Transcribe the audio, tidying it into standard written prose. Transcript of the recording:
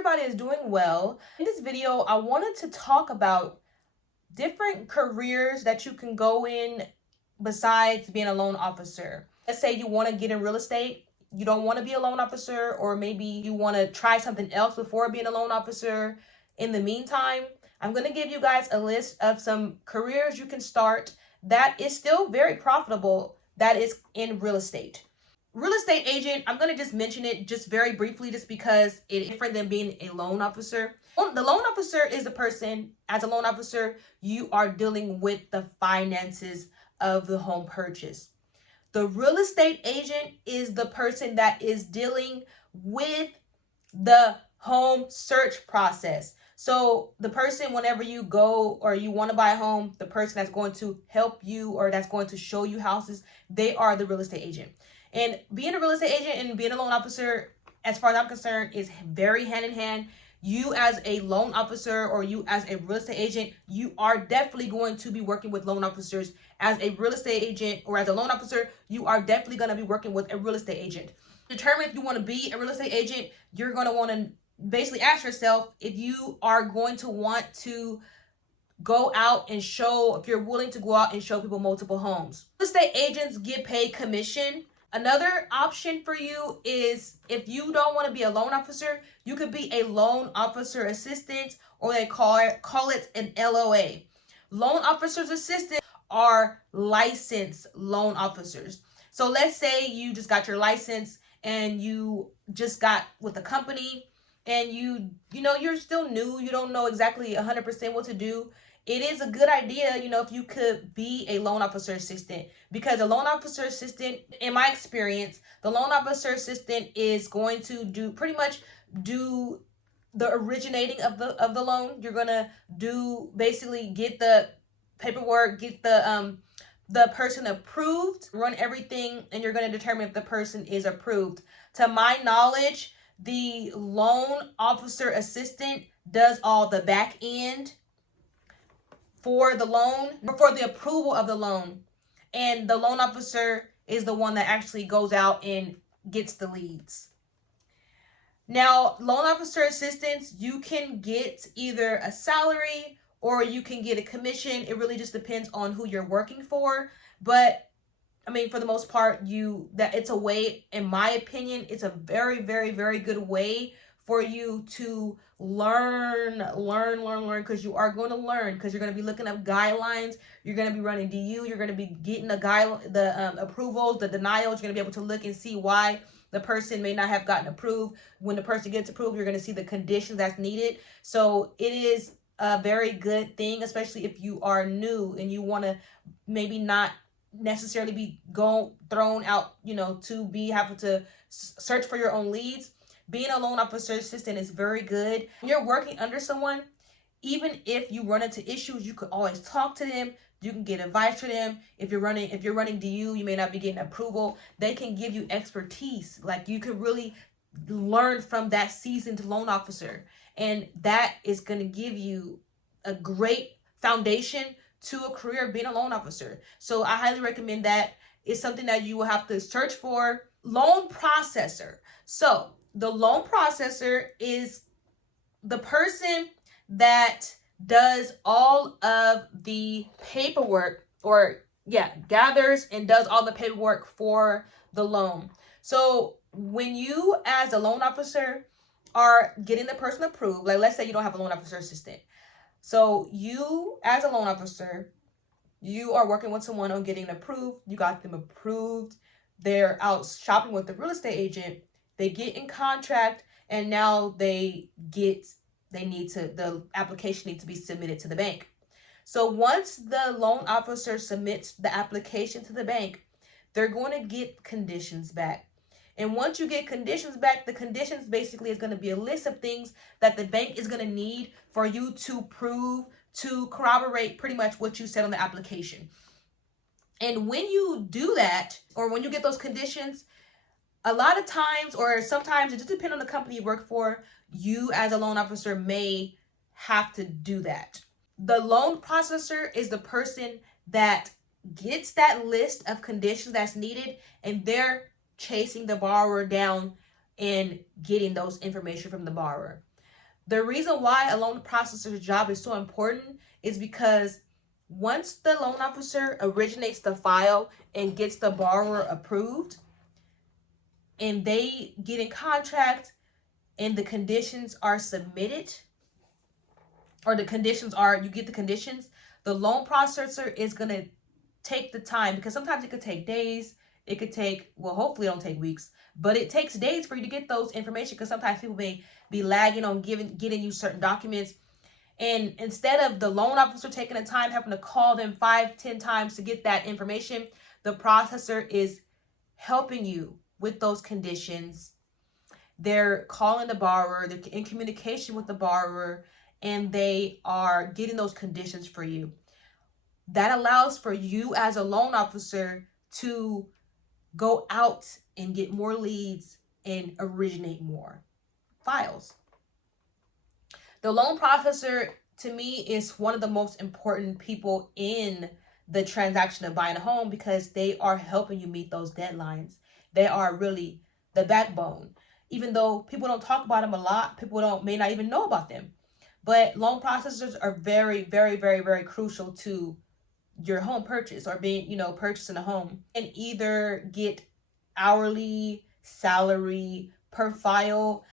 everybody is doing well. In this video, I wanted to talk about different careers that you can go in besides being a loan officer. Let's say you want to get in real estate. You don't want to be a loan officer, or maybe you want to try something else before being a loan officer. In the meantime, I'm going to give you guys a list of some careers you can start that is still very profitable, that is in real estate. Real estate agent, I'm going to just mention it just very briefly just because it's different than being a loan officer. The loan officer is the person, as a loan officer, you are dealing with the finances of the home purchase. The real estate agent is the person that is dealing with the home search process. So the person, whenever you go or you want to buy a home, the person that's going to help you or that's going to show you houses, they are the real estate agent. And being a real estate agent and being a loan officer, as far as I'm concerned, is very hand in hand. You as a loan officer or you as a real estate agent, you are definitely going to be working with loan officers. As a real estate agent or as a loan officer, you are definitely going to be working with a real estate agent. Determine if you want to be a real estate agent, you're going to want to basically ask yourself if you are going to want to go out and show, if you're willing to go out and show people multiple homes. Real estate agents get paid commission. Another option for you is if you don't want to be a loan officer, you could be a loan officer assistant, or they call it an LOA. Loan officers assistants are licensed loan officers. So let's say you just got your license and you just got with a company and you're still new, you don't know exactly 100% what to do. It is a good idea, if you could be a loan officer assistant, because a loan officer assistant, in my experience, the loan officer assistant is going to pretty much do the originating of the loan. You're going to basically get the paperwork, get the person approved, run everything, and you're going to determine if the person is approved. To my knowledge, the loan officer assistant does all the back end for the loan, for the approval of the loan. And the loan officer is the one that actually goes out and gets the leads. Now, loan officer assistants, you can get either a salary or you can get a commission. It really just depends on who you're working for. But for the most part, it's a way, in my opinion, it's a very, very, very good way for you to learn, because you are going to learn, because you're going to be looking up guidelines, you're going to be running DU, you're going to be getting the approvals, the denials, you're going to be able to look and see why the person may not have gotten approved. When the person gets approved, you're going to see the conditions that's needed. So it is a very good thing, especially if you are new and you want to maybe not necessarily be thrown out, to be having to search for your own leads. Being a loan officer assistant is very good. When you're working under someone, even if you run into issues, you could always talk to them. You can get advice from them. If you're running DU, you may not be getting approval. They can give you expertise. Like, you can really learn from that seasoned loan officer. And that is going to give you a great foundation to a career of being a loan officer. So I highly recommend that. It's something that you will have to search for. Loan processor. So the loan processor is the person that does all of the paperwork, gathers and does all the paperwork for the loan. So when you, as a loan officer, are getting the person approved, like let's say you don't have a loan officer assistant. So you, as a loan officer, you are working with someone on getting approved. You got them approved. They're out shopping with the real estate agent. They get in contract, and now the application needs to be submitted to the bank. So once the loan officer submits the application to the bank, they're going to get conditions back. And once you get conditions back, the conditions basically is going to be a list of things that the bank is going to need for you to prove, to corroborate pretty much what you said on the application. And when you do that, or when you get those conditions, a lot of times, or sometimes, it just depends on the company you work for, you as a loan officer may have to do that. The loan processor is the person that gets that list of conditions that's needed, and they're chasing the borrower down and getting those information from the borrower. The reason why a loan processor's job is so important is because once the loan officer originates the file and gets the borrower approved, and they get in contract and the conditions are submitted, or the conditions are, you get the conditions, the loan processor is going to take the time, because sometimes it could take days, it could take, well, hopefully it don't take weeks, but it takes days for you to get those information, because sometimes people may be lagging on getting you certain documents. And instead of the loan officer taking the time, having to call them 5-10 times to get that information, the processor is helping you with those conditions. They're calling the borrower, they're in communication with the borrower, and they are getting those conditions for you. That allows for you as a loan officer to go out and get more leads and originate more files. The loan processor, to me, is one of the most important people in the transaction of buying a home, because they are helping you meet those deadlines. They are really the backbone. Even though people don't talk about them a lot, people may not even know about them. But loan processors are very, very, very, very crucial to your home purchase, or being, purchasing a home. And either get hourly, salary, per file.